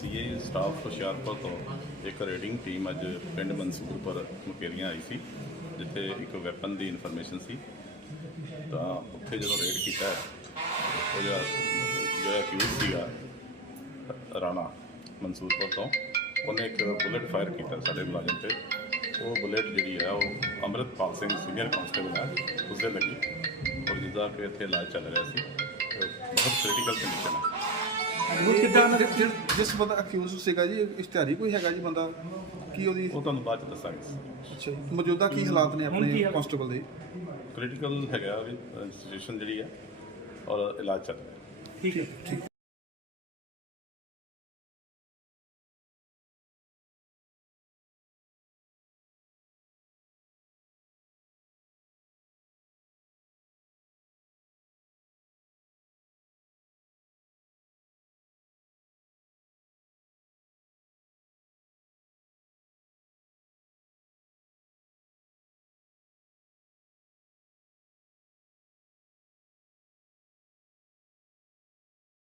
CA staff Hoshiarpur ਤੋਂ ਇੱਕ raiding team ਅੱਜ ਪਿੰਡ ਮਨਸੂਰਪੁਰ ਮੁਕੇਰੀਆਂ ਆਈ ਸੀ, ਜਿੱਥੇ ਇੱਕ ਵੈਪਨ ਦੀ ਇਨਫੋਰਮੇਸ਼ਨ ਸੀ। ਤਾਂ ਉੱਥੇ ਜਦੋਂ ਰੇਡ ਕੀਤਾ ਉਹ ਜਿਹੜਾ ਜਿਹੜਾ ਅਕਿਊਜ਼ ਸੀਗਾ, ਰਾਣਾ ਮਨਸੂਰਪੁਰ ਤੋਂ, ਉਹਨੇ ਇੱਕ ਬੁਲੇਟ ਫਾਇਰ ਕੀਤਾ ਸਾਡੇ ਮੁਲਾਜ਼ਮ ਤੇ। ਉਹ ਬੁਲੇਟ ਜਿਹੜੀ ਹੈ, ਉਹ ਅੰਮ੍ਰਿਤਪਾਲ ਸਿੰਘ ਸੀਨੀਅਰ ਕਾਂਸਟੇਬਲ ਹੈ ਉਸਦੇ ਲੱਗੀ। ਔਰ ਜਿਹਦਾ ਕਿ ਇੱਥੇ ਇਲਾਜ ਚੱਲ ਰਿਹਾ ਸੀ ਬਹੁਤ ਕ੍ਰਿਟੀਕਲ ਕੰਡੀਸ਼ਨ ਹੈ ਉਹ ਕਿਦਾਂ ਜਿਸ ਬੰਦਾ ਅਕਿਊਜ਼ ਸੀਗਾ ਜੀ ਇਸ਼ਤਿਹਾਰੀ ਕੋਈ ਹੈਗਾ ਜੀ ਬੰਦਾ? ਕੀ ਉਹਦੀ? ਉਹ ਤੁਹਾਨੂੰ ਬਾਅਦ ਚ ਦੱਸਾਂਗੇ। ਅੱਛਾ ਜੀ ਮੌਜੂਦਾ ਕੀ ਹਾਲਾਤ ਨੇ ਆਪਣੇ ਕਾਂਸਟੇਬਲ ਦੇ? ਕ੍ਰਿਟੀਕਲ ਹੈਗਾ ਵੀ ਸਿਚੁਏਸ਼ਨ ਜਿਹੜੀ ਹੈ ਔਰ ਇਲਾਜ ਚੱਲ ਰਿਹਾ। ਠੀਕ ਹੈ ਠੀਕ।